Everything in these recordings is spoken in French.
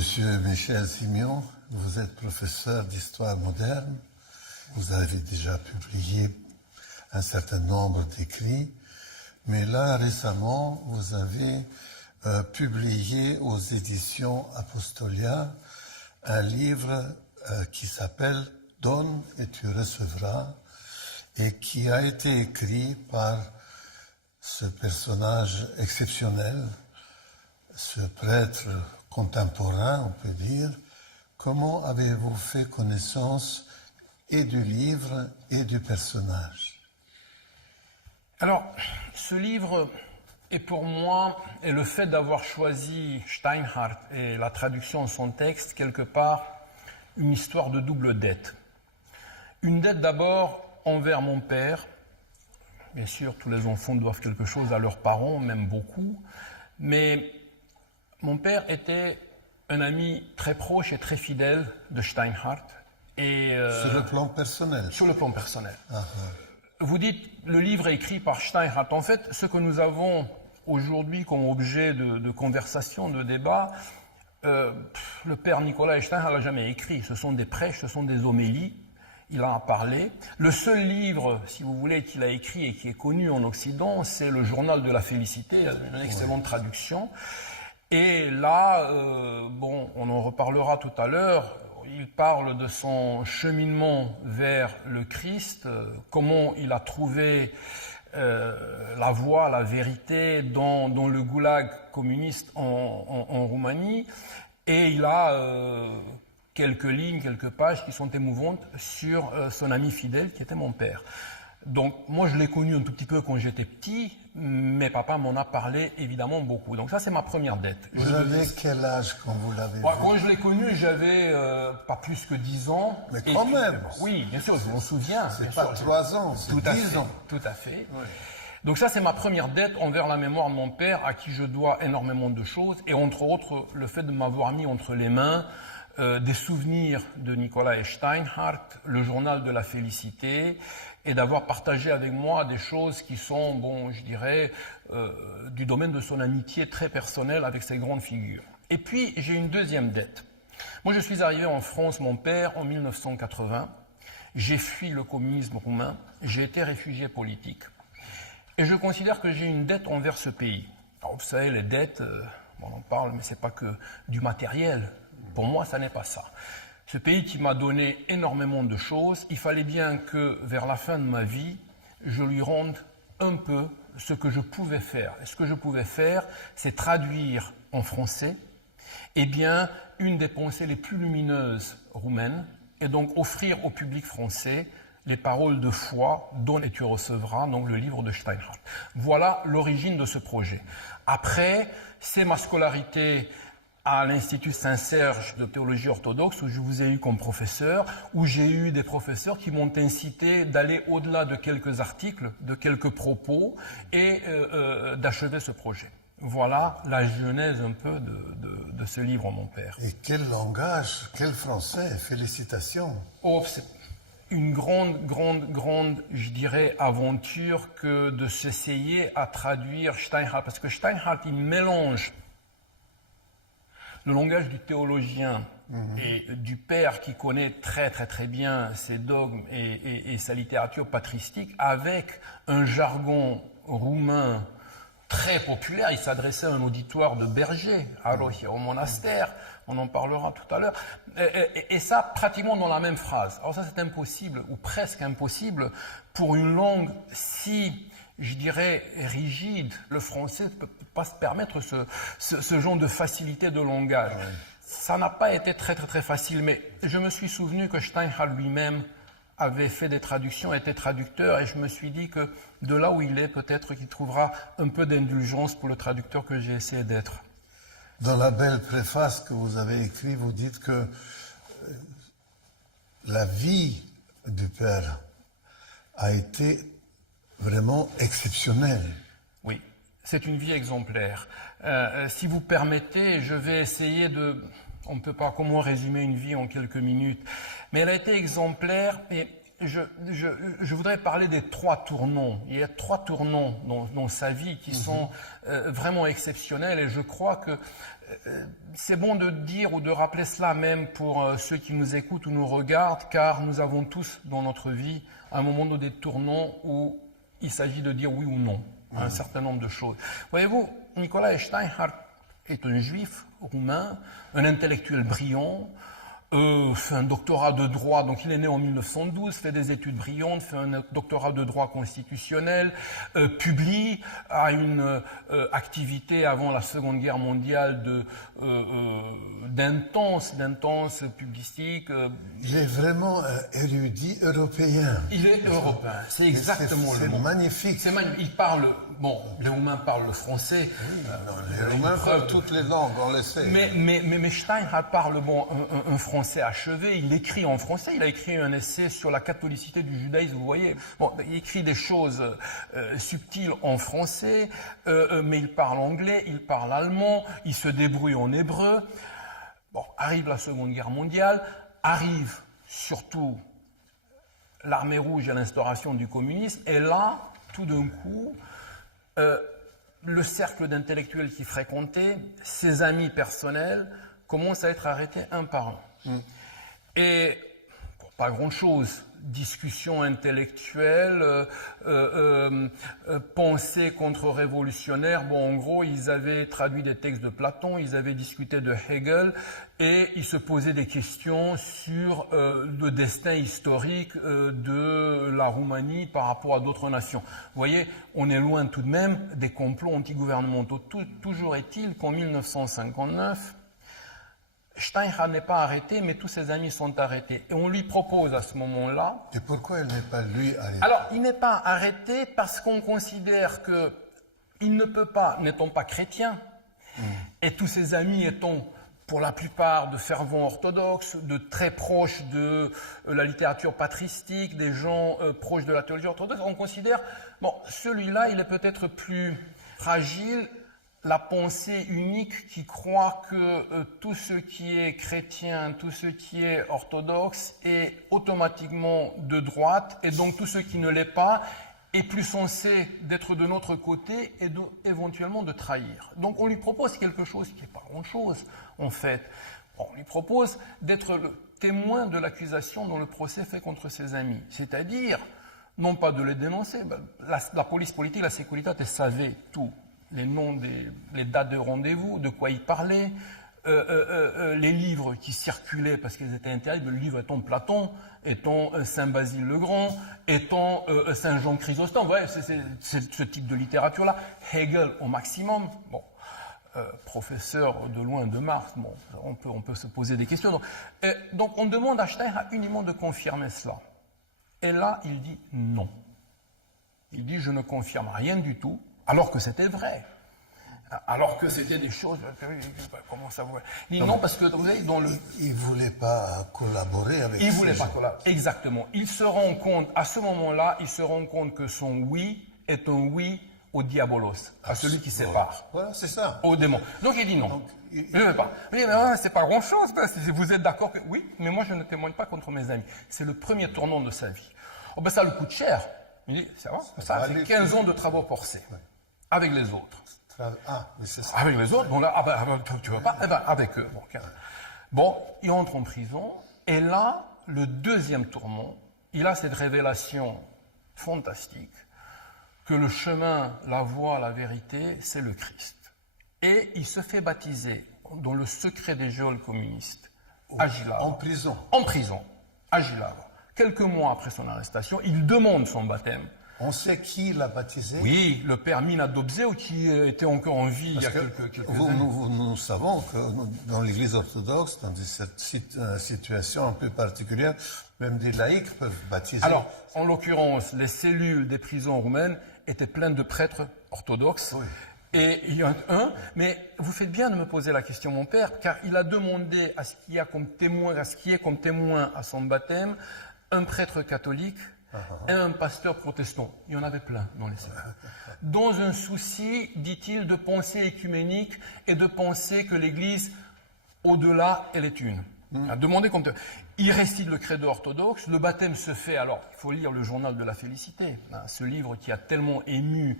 Monsieur Michel Simion, vous êtes professeur d'histoire moderne. Vous avez déjà publié un certain nombre d'écrits, mais là, récemment, vous avez publié aux éditions Apostolia un livre qui s'appelle « Donne et tu recevras » et qui a été écrit par ce personnage exceptionnel, ce prêtre contemporain, on peut dire. Comment avez-vous fait connaissance et du livre et du personnage? Alors, ce livre est pour moi, et le fait d'avoir choisi Steinhardt et la traduction de son texte, quelque part, une histoire de double dette. Une dette d'abord envers mon père. Bien sûr, tous les enfants doivent quelque chose à leurs parents, même beaucoup. Mais mon père était un ami très proche et très fidèle de Steinhardt. Et, sur le plan personnel? Sur le plan personnel. Ah, Vous dites, le livre est écrit par Steinhardt. En fait, ce que nous avons aujourd'hui comme objet de conversation, de débat, le père Nicolas Steinhardt n'a jamais écrit. Ce sont des prêches, ce sont des homélies. Il en a parlé. Le seul livre, si vous voulez, qu'il a écrit et qui est connu en Occident, c'est le Journal de la Félicité, une excellente traduction. Et là, bon, on en reparlera tout à l'heure. Il parle de son cheminement vers le Christ, comment il a trouvé la voie, la vérité dans le goulag communiste en Roumanie. Et il a quelques lignes, quelques pages qui sont émouvantes sur son ami fidèle qui était mon père. Donc moi je l'ai connu un tout petit peu quand j'étais petit, mais papa m'en a parlé évidemment beaucoup. Donc ça c'est ma première dette. vous avez quel âge quand vous l'avez vu? Quand je l'ai connu, j'avais pas plus que 10 ans. Mais quand même. Oui, bien sûr, je m'en souviens. C'est pas 3 ans, c'est 10 ans. Tout à fait. Oui. Donc ça c'est ma première dette envers la mémoire de mon père, à qui je dois énormément de choses, et entre autres le fait de m'avoir mis entre les mains des souvenirs de Nicolas Steinhardt, le Journal de la Félicité, et d'avoir partagé avec moi des choses qui sont, bon, je dirais, du domaine de son amitié très personnelle avec ces grandes figures. Et puis, j'ai une deuxième dette. Moi, je suis arrivé en France, mon père, en 1980. J'ai fui le communisme roumain. J'ai été réfugié politique. Et je considère que j'ai une dette envers ce pays. Alors, vous savez, les dettes, on en parle, mais c'est pas que du matériel. Pour moi, ça n'est pas ça. Ce pays qui m'a donné énormément de choses, il fallait bien que, vers la fin de ma vie, je lui rende un peu ce que je pouvais faire. Et ce que je pouvais faire, c'est traduire en français, eh bien, une des pensées les plus lumineuses roumaines, et donc offrir au public français les paroles de foi, donne et tu recevras, donc le livre de Steinhardt. Voilà l'origine de ce projet. Après, c'est ma scolarité à l'Institut Saint-Serge de théologie orthodoxe, où je vous ai eu comme professeur, où j'ai eu des professeurs qui m'ont incité d'aller au-delà de quelques articles, de quelques propos, et d'achever ce projet. Voilà la genèse un peu de ce livre, mon père. Et quel langage, quel français, félicitations. Oh, c'est une grande, je dirais, aventure que de s'essayer à traduire Steinhardt, parce que Steinhardt, il mélange le langage du théologien et du père qui connaît très bien ses dogmes et sa littérature patristique avec un jargon roumain très populaire. Il s'adressait à un auditoire de bergers, au monastère, on en parlera tout à l'heure, et ça pratiquement dans la même phrase. Alors ça c'est impossible, ou presque impossible, pour une langue si, je dirais, rigide. Le français ne peut pas se permettre ce genre de facilité de langage. Ouais. Ça n'a pas été très facile, mais je me suis souvenu que Steinhardt lui-même avait fait des traductions, était traducteur, et je me suis dit que de là où il est, peut-être qu'il trouvera un peu d'indulgence pour le traducteur que j'ai essayé d'être. Dans la belle préface que vous avez écrite, vous dites que la vie du père a été vraiment exceptionnelle. Oui, c'est une vie exemplaire. Si vous permettez, je vais essayer on ne peut pas comment résumer une vie en quelques minutes, mais elle a été exemplaire et je voudrais parler des 3 tournants. Il y a 3 tournants dans sa vie qui sont vraiment exceptionnels et je crois que c'est bon de dire ou de rappeler cela même pour ceux qui nous écoutent ou nous regardent, car nous avons tous dans notre vie un moment de des tournants où il s'agit de dire oui ou non à un certain nombre de choses. Voyez-vous, Nicolae Steinhardt est un juif roumain, un intellectuel brillant, fait un doctorat de droit, donc il est né en 1912, fait des études brillantes, fait un doctorat de droit constitutionnel, publie, a une activité avant la Seconde Guerre mondiale d'intense publicistique. Il est vraiment érudit européen. Il est européen, c'est exactement le mot. C'est magnifique. C'est magnifique. Il parle, bon, les Roumains parlent le français. Oui, les Roumains parlent toutes les langues, on le sait. Mais Steinhardt parle un français achevé, il écrit en français, il a écrit un essai sur la catholicité du judaïsme, vous voyez. Bon, il écrit des choses subtiles en français, mais il parle anglais, il parle allemand, il se débrouille en hébreu. Bon, arrive la Seconde Guerre mondiale, arrive surtout l'armée rouge et l'instauration du communisme, et là, tout d'un coup, le cercle d'intellectuels qu'il fréquentait, ses amis personnels, commencent à être arrêtés un par un. Et pas grand-chose, discussion intellectuelle, pensée contre-révolutionnaire. Bon, en gros, ils avaient traduit des textes de Platon, ils avaient discuté de Hegel et ils se posaient des questions sur le destin historique de la Roumanie par rapport à d'autres nations. Vous voyez, on est loin tout de même des complots antigouvernementaux. Toujours est-il qu'en 1959, Steinhardt n'est pas arrêté, mais tous ses amis sont arrêtés. Et on lui propose à ce moment-là... Et pourquoi il n'est pas lui arrêté? Alors, il n'est pas arrêté parce qu'on considère qu'il ne peut pas, n'étant pas chrétien, et tous ses amis étant pour la plupart de fervents orthodoxes, de très proches de la littérature patristique, des gens proches de la théologie orthodoxe, on considère, bon, celui-là, il est peut-être plus fragile, la pensée unique qui croit que tout ce qui est chrétien, tout ce qui est orthodoxe est automatiquement de droite et donc tout ce qui ne l'est pas est plus censé d'être de notre côté et éventuellement de trahir. Donc on lui propose quelque chose qui n'est pas grand-chose en fait. On lui propose d'être le témoin de l'accusation dont le procès fait contre ses amis, c'est-à-dire non pas de les dénoncer, la police politique, la sécurité savait tout. Les noms, les dates de rendez-vous, de quoi il parlait, les livres qui circulaient parce qu'ils étaient interdits, le livre étant Platon, étant Saint-Basile le Grand, étant Saint-Jean Chrysostome, ouais, c'est ce type de littérature-là. Hegel au maximum, bon, professeur de loin de Marx, bon, on peut se poser des questions. Donc on demande à Steinhardt uniquement de confirmer cela. Et là, il dit non. Il dit je ne confirme rien du tout. Alors que c'était vrai, alors que c'était des choses... Comment ça vous... Il dit non, parce que vous savez, dans le... Il ne voulait pas collaborer avec... Il ne voulait pas collaborer, exactement. Il se rend compte, à ce moment-là, il se rend compte que son oui est un oui au diabolos, à celui qui sépare. Voilà, c'est ça. Au démon. Donc il dit non. Donc, il ne veut pas. Oui, mais c'est pas grand-chose. Vous êtes d'accord que... Oui, mais moi je ne témoigne pas contre mes amis. C'est le premier tournant de sa vie. Oh ben ça lui coûte cher. Il dit, ça va, ça c'est 15 ans de travaux forcés. Ouais. Avec les autres. Ah, oui, c'est ça. Avec les autres, bon là, tu veux pas, eh ben, avec eux. Bon, il entre en prison, et là, le deuxième tourment, il a cette révélation fantastique que le chemin, la voie, la vérité, c'est le Christ. Et il se fait baptiser dans le secret des geôles communistes, à Jihlava. En prison. En prison, à Jihlava. Quelques mois après son arrestation, il demande son baptême. On sait qui l'a baptisé? Oui, le père Mina Dobzeu, qui était encore en vie il y a quelques années. Nous savons que dans l'Église orthodoxe, dans cette situation un peu particulière, même des laïcs peuvent baptiser. Alors, en l'occurrence, les cellules des prisons roumaines étaient pleines de prêtres orthodoxes. Oui. Et il y en a un, mais vous faites bien de me poser la question, mon père, car il a demandé à ce qui est comme témoin à son baptême, un prêtre catholique, et un pasteur protestant. Il y en avait plein dans les cellules. Dans un souci, dit-il, de pensée écuménique et de penser que l'Église, au-delà, elle est une. A demandé qu'on il récite le credo orthodoxe, le baptême se fait, alors il faut lire le journal de la félicité, hein, ce livre qui a tellement ému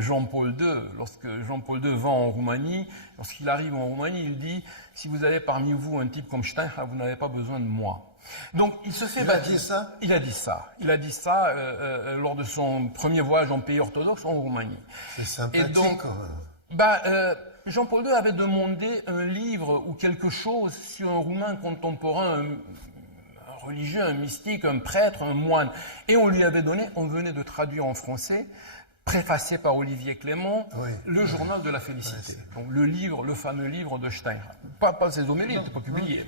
Jean-Paul II, lorsque Jean-Paul II va en Roumanie, lorsqu'il arrive en Roumanie, il dit, si vous avez parmi vous un type comme Steinhardt, vous n'avez pas besoin de moi. Donc il se fait baptiser. Il a dit ça? Il a dit ça. Il a dit ça lors de son premier voyage en pays orthodoxe en Roumanie. C'est sympathique. Et donc, Jean-Paul II avait demandé un livre ou quelque chose sur un Roumain contemporain, un religieux, un mystique, un prêtre, un moine. Et on lui avait donné, on venait de traduire en français, préfacé par Olivier Clément, le journal de la félicité. Donc le livre, le fameux livre de Steinhardt. Pas ses homélies, il n'était pas publié.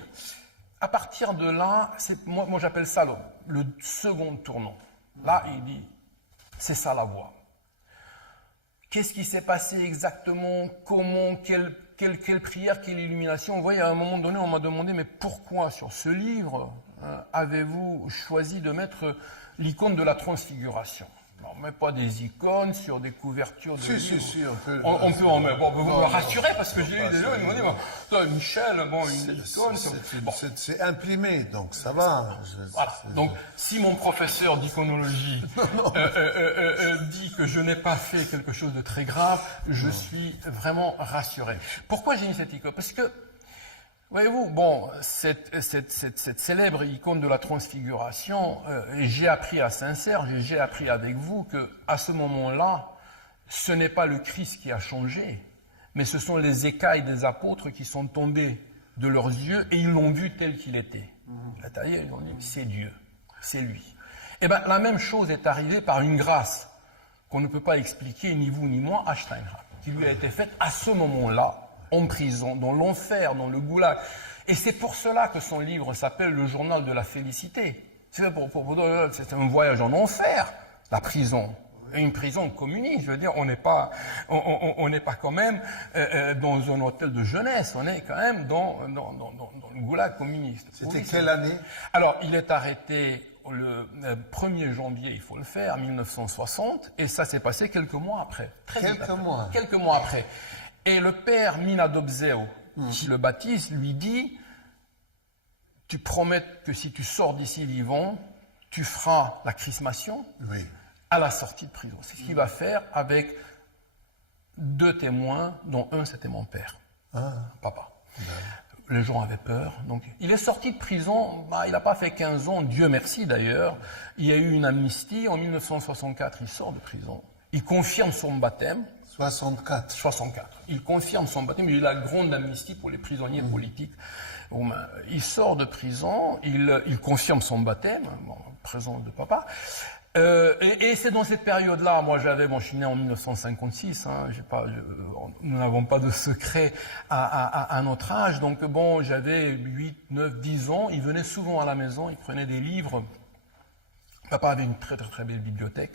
À partir de là, moi j'appelle ça le second tournant. Là, il dit, c'est ça la voie. Qu'est-ce qui s'est passé exactement? Comment? Quelle prière? Quelle illumination? Vous voyez, à un moment donné, on m'a demandé, mais pourquoi sur ce livre avez-vous choisi de mettre l'icône de la transfiguration? On ne met pas des icônes sur des couvertures de livres. Si, on peut... On peut en mettre. Bon, vous me rassurez, parce que j'ai eu des gens qui m'ont dit, bon, Michel, bon, une icône... C'est imprimé, donc ça va. Voilà. Donc, si mon professeur d'iconologie dit que je n'ai pas fait quelque chose de très grave, je suis vraiment rassuré. Pourquoi j'ai mis cette icône? Parce que, voyez-vous, bon, cette célèbre icône de la transfiguration, j'ai appris à Saint-Serge, j'ai appris avec vous que à ce moment-là, ce n'est pas le Christ qui a changé, mais ce sont les écailles des apôtres qui sont tombées de leurs yeux et ils l'ont vu tel qu'il était. C'est-à-dire, ils ont dit, c'est Dieu, c'est lui. Eh bien, la même chose est arrivée par une grâce qu'on ne peut pas expliquer, ni vous ni moi, à Steinhardt, qui lui a été faite à ce moment-là, en prison, dans l'enfer, dans le goulag. Et c'est pour cela que son livre s'appelle Le journal de la félicité. C'est un voyage en enfer, la prison. Une prison communiste, je veux dire, on n'est pas quand même dans un hôtel de jeunesse, on est quand même dans le goulag communiste. C'était quelle année? Alors, il est arrêté le 1er janvier, il faut le faire, 1960, et ça s'est passé quelques mois après. Quelques mois après. Et le père Minadobzeo, qui le baptise, lui dit, tu promets que si tu sors d'ici vivant, tu feras la chrismation à la sortie de prison. C'est ce qu'il va faire avec 2 témoins, dont un c'était mon père, papa. Les gens avaient peur. Donc, il est sorti de prison, il n'a pas fait 15 ans, Dieu merci d'ailleurs. Il y a eu une amnistie, en 1964, il sort de prison. Il confirme son baptême. 64. Il confirme son baptême, il a eu la grande amnistie pour les prisonniers politiques. Il sort de prison, il confirme son baptême, présence de papa. Et c'est dans cette période-là, moi je suis né en 1956, nous n'avons pas de secret à notre âge, donc bon, j'avais 8, 9, 10 ans, il venait souvent à la maison, il prenait des livres. Papa avait une très très très belle bibliothèque.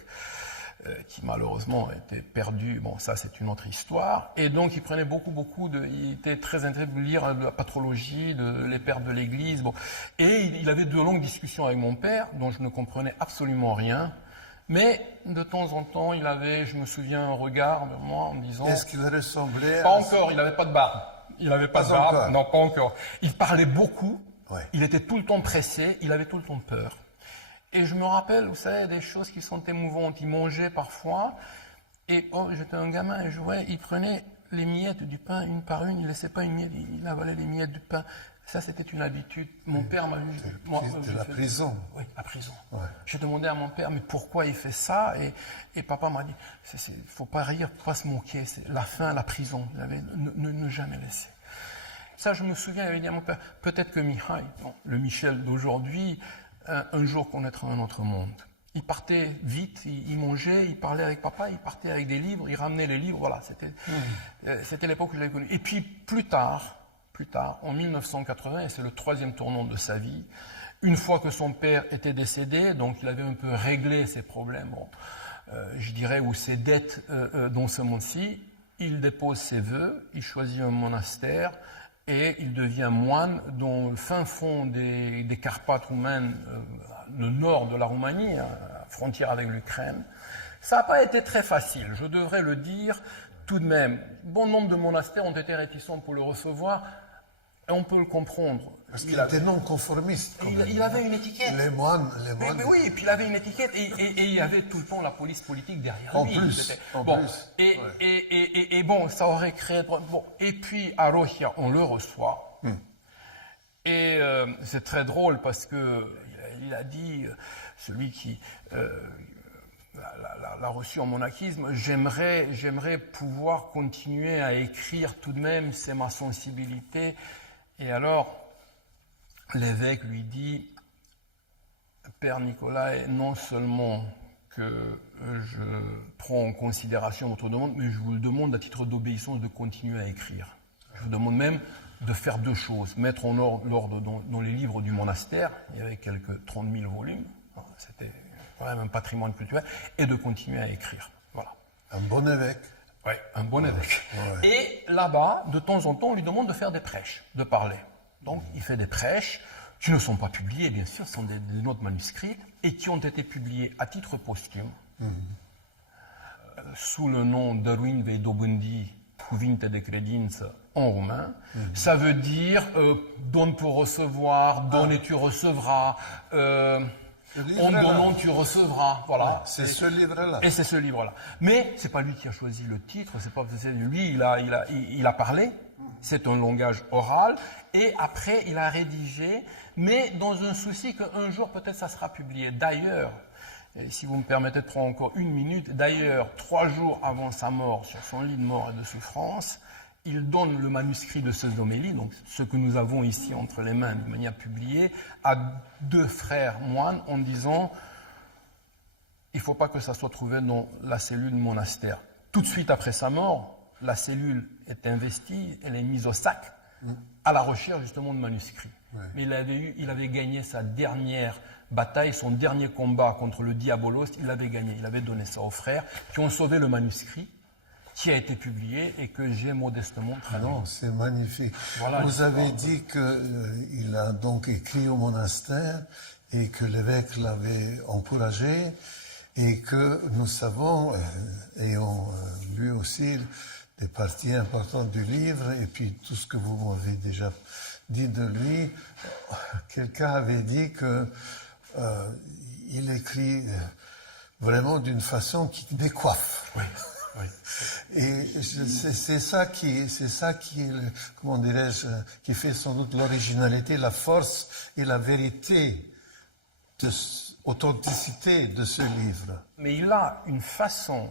Qui malheureusement était perdu. Bon, ça c'est une autre histoire. Et donc il prenait il était très intéressé de lire de la patrologie, les pères de l'Église. Bon. Et il avait de longues discussions avec mon père, dont je ne comprenais absolument rien. Mais de temps en temps, il avait, je me souviens, un regard vers moi en me disant... Est-ce qu'il ressemblait Pas encore, il n'avait pas de barbe. Il n'avait pas de barbe, encore. Non, pas encore. Il parlait beaucoup, il était tout le temps pressé, il avait tout le temps peur. Et je me rappelle, vous savez, des choses qui sont émouvantes. Il mangeait parfois, et j'étais un gamin, et je voyais, il prenait les miettes du pain une par une, il ne laissait pas une miette, il avalait les miettes du pain. Ça, c'était une habitude. Mon père m'a vu... C'était la prison. Oui, la prison. J'ai demandé à mon père, mais pourquoi il fait ça? Et papa m'a dit, il ne faut pas rire, pas se moquer, c'est la faim, la prison. Il avait ne jamais laisser. Ça, je me souviens, il avait dit à mon père, peut-être que Mihai, le Michel d'aujourd'hui, un jour connaîtra un autre monde. Il partait vite, il mangeait, il parlait avec papa, il partait avec des livres, il ramenait les livres, voilà, c'était l'époque où je l'avais connu. Et puis plus tard, en 1980, et c'est le 3e tournant de sa vie, une fois que son père était décédé, donc il avait un peu réglé ses problèmes, je dirais, ou ses dettes dans ce monde-ci, il dépose ses vœux, il choisit un monastère, et il devient moine dans le fin fond des Carpates roumaines, le nord de la Roumanie, frontière avec l'Ukraine. Ça n'a pas été très facile, je devrais le dire tout de même. Bon nombre de monastères ont été réticents pour le recevoir. on peut le comprendre. Parce qu'il était non-conformiste. Il avait une étiquette. Les moines. Mais oui, et puis il avait une étiquette et il y avait tout le temps la police politique derrière En lui. plus. Et bon, ça aurait créé... Bon, et puis à Rohia, on le reçoit. Et c'est très drôle parce que il a dit, celui qui l'a reçu en monachisme, j'aimerais pouvoir continuer à écrire tout de même, c'est ma sensibilité. Et alors, l'évêque lui dit, Père Nicolas, non seulement que je prends en considération votre demande, mais je vous le demande à titre d'obéissance de continuer à écrire. Je vous demande même de faire deux choses, mettre en ordre dans les livres du monastère, il y avait quelques 30 000 volumes, c'était quand même un patrimoine culturel, et de continuer à écrire. Voilà. Un bon évêque. Oui, un bon évêque. Ouais. Et là-bas, de temps en temps, on lui demande de faire des prêches, de parler. Donc, il fait des prêches qui ne sont pas publiés, bien sûr, ce sont des notes manuscrites, et qui ont été publiés à titre posthume, sous le nom d'Erwin Veidobundi, Cuvinte de Credință, en roumain. Ça veut dire donne pour recevoir, donne et tu recevras, en donnant tu recevras. Voilà. Ouais, c'est ce livre-là. Et c'est ce livre-là. Mais c'est pas lui qui a choisi le titre, c'est pas lui, il a parlé. C'est un langage oral. Et après, il a rédigé, mais dans un souci qu'un jour, peut-être, ça sera publié. D'ailleurs, si vous me permettez de prendre encore une minute, d'ailleurs, 3 jours avant sa mort, sur son lit de mort et de souffrance, il donne le manuscrit de ces homélies, donc ce que nous avons ici entre les mains de manière publiée, à 2 frères moines en disant il ne faut pas que ça soit trouvé dans la cellule monastère. Tout de suite après sa mort, la cellule est investie, elle est mise au sac à la recherche justement de manuscrits. Ouais. Mais il avait gagné sa dernière bataille, son dernier combat contre le diabolos, il l'avait gagné. Il avait donné ça aux frères qui ont sauvé le manuscrit qui a été publié et que j'ai modestement traduit. Non, c'est magnifique. Voilà, vous avez dit qu'il a donc écrit au monastère et que l'évêque l'avait encouragé et que nous savons, ayant lu aussi des parties importantes du livre et puis tout ce que vous m'avez déjà dit de lui, quelqu'un avait dit que il écrit vraiment d'une façon qui décoiffe. Oui. Oui. Et c'est ça qui comment dirais-je, qui fait sans doute l'originalité, la force et la vérité, authenticité de ce livre. Mais il a une façon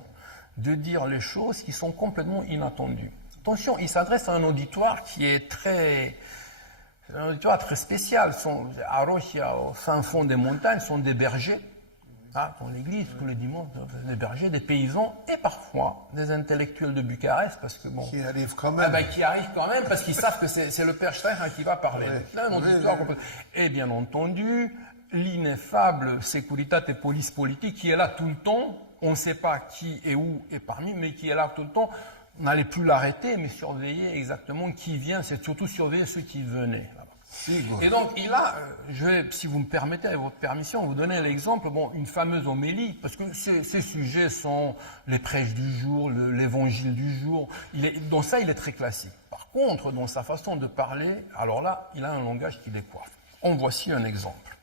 de dire les choses qui sont complètement inattendues. Attention, il s'adresse à un auditoire qui est un auditoire très spécial. À Rohia, au fin fond des montagnes, sont des bergers. Dans l'église, tous les dimanches, des bergers, des paysans et parfois des intellectuels de Bucarest, parce que bon, qui arrivent quand même, qui arrivent quand même parce qu'ils savent que c'est le père Stein qui va parler. Oui. Donc, là, un auditoire et bien entendu, l'ineffable Securitate Police Politique qui est là tout le temps. On ne sait pas qui et où est parmi, mais qui est là tout le temps. On n'allait plus l'arrêter, mais surveiller exactement qui vient. C'est surtout surveiller ceux qui venaient. Et donc, je vais, si vous me permettez, avec votre permission, vous donner l'exemple, une fameuse homélie, parce que ces sujets sont les prêches du jour, l'évangile du jour. Dans ça, il est très classique. Par contre, dans sa façon de parler, alors là, il a un langage qui décoiffe. En voici un exemple.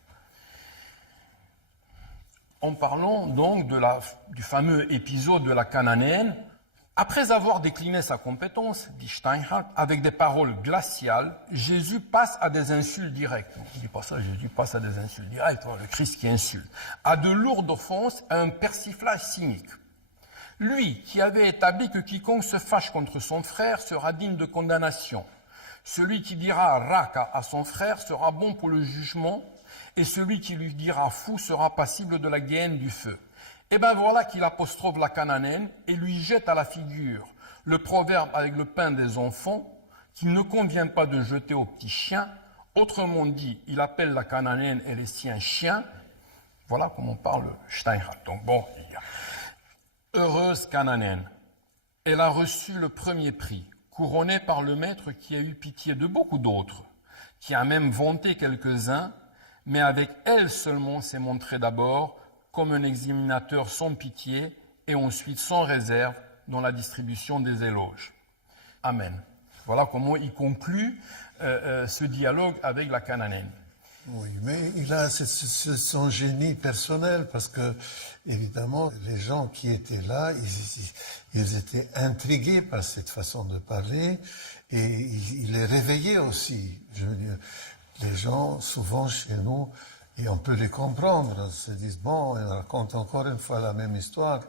En parlant donc du fameux épisode de la Cananéenne, après avoir décliné sa compétence, dit Steinhardt, avec des paroles glaciales, Jésus passe à des insultes directes. Il ne dit pas ça, Jésus passe à des insultes directes, le Christ qui insulte. À de lourdes offenses, à un persiflage cynique. Lui, qui avait établi que quiconque se fâche contre son frère sera digne de condamnation. Celui qui dira raka à son frère sera bon pour le jugement, et celui qui lui dira fou sera passible de la guéhenne du feu. Et bien voilà qu'il apostrophe la Cananéenne et lui jette à la figure le proverbe avec le pain des enfants qu'il ne convient pas de jeter aux petits chiens. Autrement dit, il appelle la Cananéenne et les siens chiens. Voilà comment parle Steinhardt. Donc heureuse Cananéenne, elle a reçu le premier prix, couronnée par le maître qui a eu pitié de beaucoup d'autres, qui a même vanté quelques-uns, mais avec elle seulement s'est montré d'abord comme un examinateur sans pitié et ensuite sans réserve dans la distribution des éloges. Amen. Voilà comment il conclut ce dialogue avec la Cananéenne. Oui, mais c'est son génie personnel parce que, évidemment, les gens qui étaient là, ils étaient intrigués par cette façon de parler et il les réveillait aussi. Je veux dire, les gens, souvent chez nous, et on peut les comprendre, se disent, bon, ils racontent encore une fois la même histoire.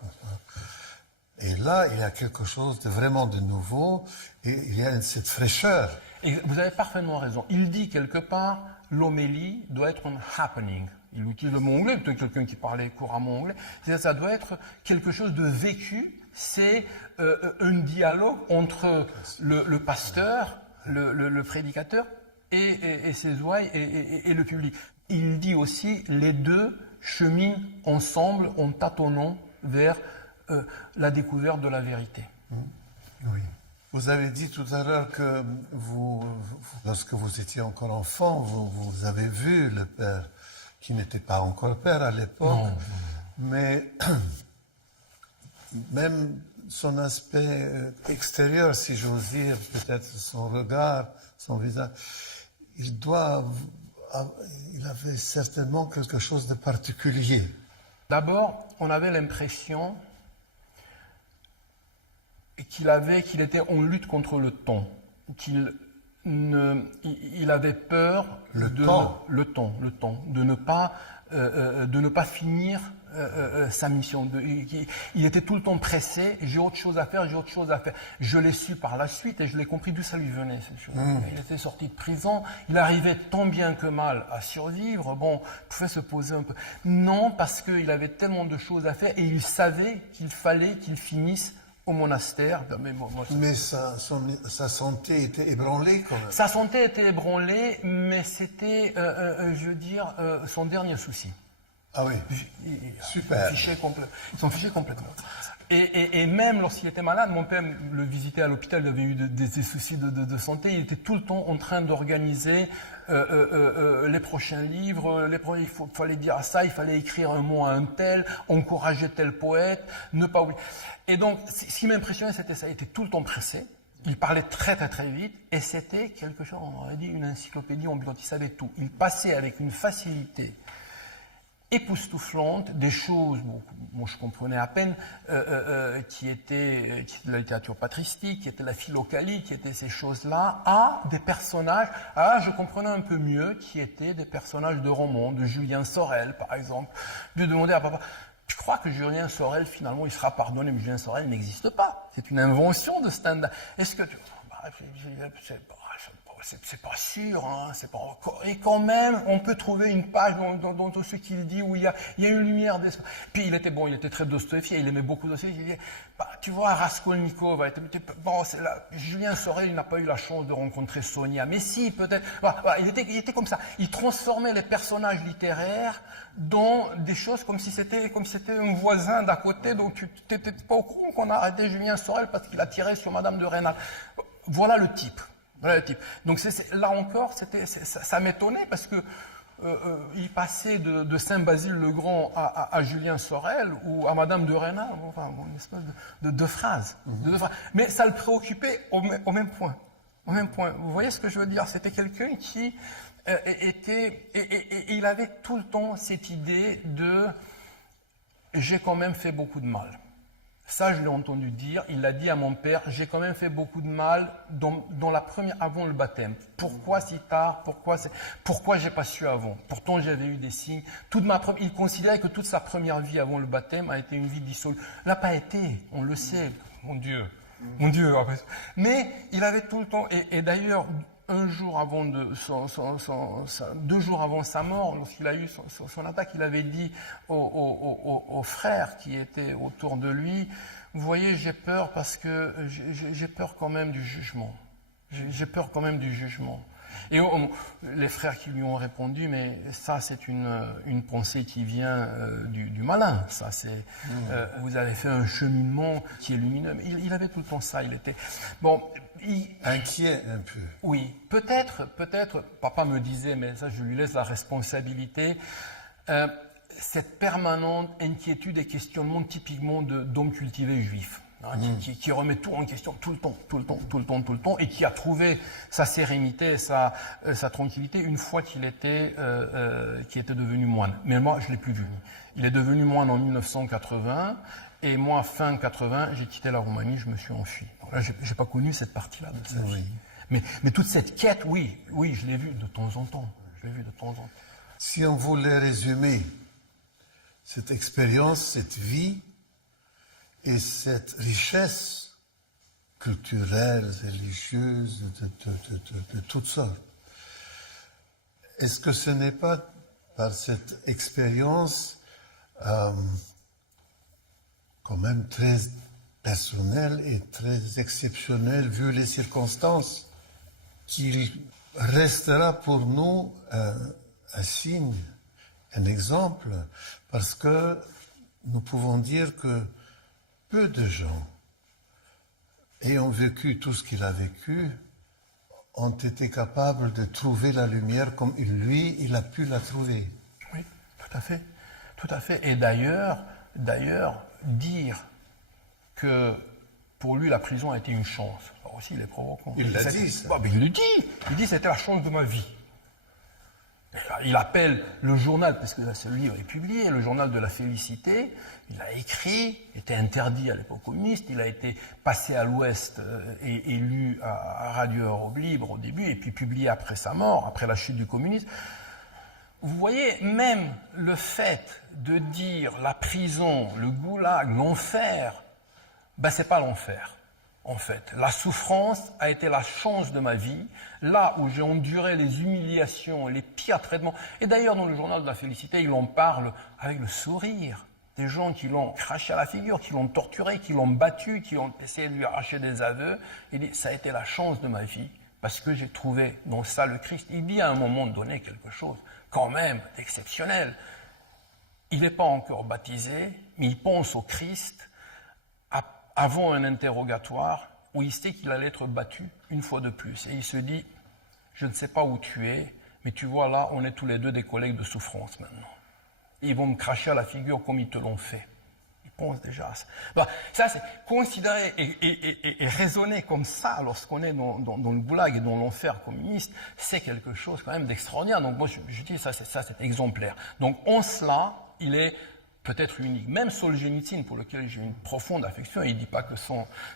Et là, il y a quelque chose de vraiment de nouveau et il y a cette fraîcheur. Et vous avez parfaitement raison. Il dit quelque part, l'homélie doit être un happening. Il utilise le mot anglais, peut-être quelqu'un qui parlait couramment anglais. C'est-à-dire, ça doit être quelque chose de vécu. C'est un dialogue entre le pasteur, le prédicateur et ses ouailles et le public. Il dit aussi, les deux cheminent ensemble en tâtonnant vers la découverte de la vérité. Oui. Vous avez dit tout à l'heure que lorsque vous étiez encore enfant, vous avez vu le père, qui n'était pas encore père à l'époque, mais même son aspect extérieur, si j'ose dire, peut-être son regard, son visage, il avait certainement quelque chose de particulier. D'abord, on avait l'impression qu'il était en lutte contre le temps, il avait peur de ne pas finir sa mission. Il était tout le temps pressé, j'ai autre chose à faire. Je l'ai su par la suite et je l'ai compris d'où ça lui venait. Cette chose. Il était sorti de prison, il arrivait tant bien que mal à survivre, bon, il pouvait se poser un peu. Non, parce qu'il avait tellement de choses à faire et il savait qu'il fallait qu'il finisse au monastère. Mais sa santé était ébranlée quand même. Sa santé était ébranlée, mais c'était, je veux dire, son dernier souci. Ah oui, super. Ils s'en fichaient complètement. Et même lorsqu'il était malade, mon père le visitait à l'hôpital, il avait eu des soucis de santé, il était tout le temps en train d'organiser les prochains livres, il fallait dire ça, il fallait écrire un mot à un tel, encourager tel poète, ne pas oublier. Et donc, ce qui m'impressionnait, c'était ça, il était tout le temps pressé, il parlait très très très vite, et c'était quelque chose, on aurait dit une encyclopédie ambulante, il savait tout. Il passait avec une facilité époustouflante des choses, bon, je comprenais à peine, qui étaient de la littérature patristique, qui était la philocalie, qui étaient ces choses-là, à des personnages, je comprenais un peu mieux, qui étaient des personnages de romans, de Julien Sorel, par exemple, de demander à papa, tu crois que Julien Sorel, finalement, il sera pardonné, mais Julien Sorel n'existe pas. C'est une invention de Stendhal. Est-ce que tu... c'est pas sûr, hein, c'est pas encore. Et quand même, on peut trouver une page dans tout ce qu'il dit où il y a une lumière d'espoir. Puis il était très Dostoïevski, il aimait beaucoup Dostoïevski. Il disait, tu vois, Raskolnikov, Julien Sorel, il n'a pas eu la chance de rencontrer Sonia, mais si, peut-être. Il était comme ça. Il transformait les personnages littéraires dans des choses comme si c'était un voisin d'à côté, donc tu n'étais pas au courant qu'on a arrêté Julien Sorel parce qu'il a tiré sur Madame de Rênal. Voilà le type. Voilà le type. Donc là encore, ça m'étonnait parce que il passait de Saint-Basile-le-Grand à Julien Sorel ou à Madame de Rênal, enfin une espèce de phrases. Mais ça le préoccupait au même point. Au même point. Vous voyez ce que je veux dire? C'était quelqu'un qui était... Et il avait tout le temps cette idée de « j'ai quand même fait beaucoup de mal ». Ça, je l'ai entendu dire, il l'a dit à mon père, j'ai quand même fait beaucoup de mal dans la première, avant le baptême. Pourquoi si tard? Pourquoi j'ai pas su avant? Pourtant, j'avais eu des signes. Il considérait que toute sa première vie avant le baptême a été une vie dissolue. L'a pas été, on le sait. Mon Dieu. Mais il avait tout le temps, et d'ailleurs, 2 jours avant sa mort, lorsqu'il a eu son attaque, il avait dit aux frères qui étaient autour de lui, vous voyez, j'ai peur parce que j'ai peur quand même du jugement. J'ai peur quand même du jugement. Et les frères qui lui ont répondu, mais ça c'est une pensée qui vient du malin. Ça c'est vous avez fait un cheminement qui est lumineux. Mais il avait tout le temps ça. Il était inquiet un peu. Oui, peut-être. Papa me disait, mais ça je lui laisse la responsabilité. Cette permanente inquiétude et questionnement typiquement d'homme cultivé juif. qui remet tout en question tout le temps, et qui a trouvé sa sérénité, sa tranquillité une fois qu'il était devenu moine. Mais moi, je l'ai plus vu. Il est devenu moine en 1980, et moi, fin 80, j'ai quitté la Roumanie, je me suis enfui. Donc là, j'ai pas connu cette partie-là de sa vie. Mais toute cette quête, oui, je l'ai vue de temps en temps. Si on voulait résumer cette expérience, cette vie et cette richesse culturelle, religieuse, de toutes sortes, est-ce que ce n'est pas par cette expérience quand même très personnelle et très exceptionnelle vu les circonstances qu'il restera pour nous un signe, un exemple, parce que nous pouvons dire que peu de gens ayant vécu tout ce qu'il a vécu ont été capables de trouver la lumière comme lui, il a pu la trouver. Oui, tout à fait. Et d'ailleurs, dire que pour lui la prison a été une chance, alors aussi il est provocant. Il l'a dit, ça. Mais il le dit. Il dit c'était la chance de ma vie. Il appelle le journal, parce que ce livre est publié, le journal de la félicité. Il a écrit, était interdit à l'époque communiste, il a été passé à l'Ouest et lu à Radio Europe Libre au début, et puis publié après sa mort, après la chute du communisme. Vous voyez, même le fait de dire la prison, le goulag, l'enfer, c'est pas l'enfer. En fait, la souffrance a été la chance de ma vie, là où j'ai enduré les humiliations, les pires traitements. Et d'ailleurs, dans le journal de la félicité, il en parle avec le sourire. Des gens qui l'ont craché à la figure, qui l'ont torturé, qui l'ont battu, qui ont essayé de lui arracher des aveux. Il dit, ça a été la chance de ma vie, parce que j'ai trouvé dans ça le Christ. Il dit à un moment donné quelque chose, quand même, d'exceptionnel. Il n'est pas encore baptisé, mais il pense au Christ avant un interrogatoire où il sait qu'il allait être battu une fois de plus. Et il se dit, je ne sais pas où tu es, mais tu vois là, on est tous les deux des collègues de souffrance maintenant. Et ils vont me cracher à la figure comme ils te l'ont fait. Il pense déjà à ça. Ça, c'est considérer et raisonner comme ça lorsqu'on est dans le goulag et dans l'enfer communiste, c'est quelque chose quand même d'extraordinaire. Donc moi, je dis ça, c'est exemplaire. Donc en cela, il est peut-être unique. Même Solzhenitsyn, pour lequel j'ai une profonde affection, il ne dit pas que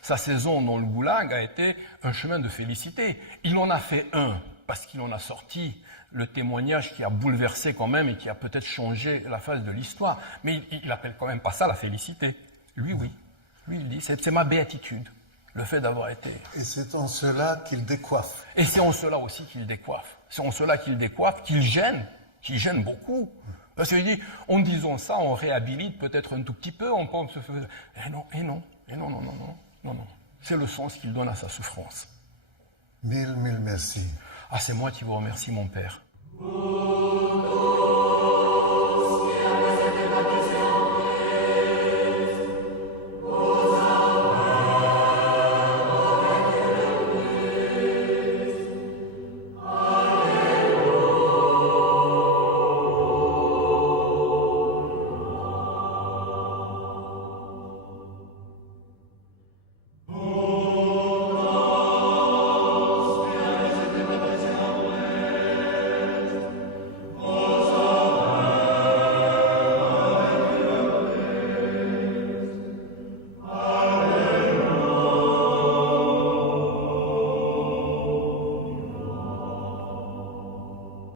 sa saison dans le goulag a été un chemin de félicité. Il en a fait un, parce qu'il en a sorti le témoignage qui a bouleversé quand même et qui a peut-être changé la phase de l'histoire. Mais il n'appelle quand même pas ça la félicité. Lui, oui. Lui, il dit, c'est ma béatitude, le fait d'avoir été... Et c'est en cela qu'il décoiffe. Et c'est en cela aussi qu'il décoiffe. C'est en cela qu'il décoiffe, qu'il gêne beaucoup. Parce qu'il dit, en disant ça, on réhabilite peut-être un tout petit peu, on pense... Et non. C'est le sens qu'il donne à sa souffrance. Mille merci. Ah, c'est moi qui vous remercie, mon père.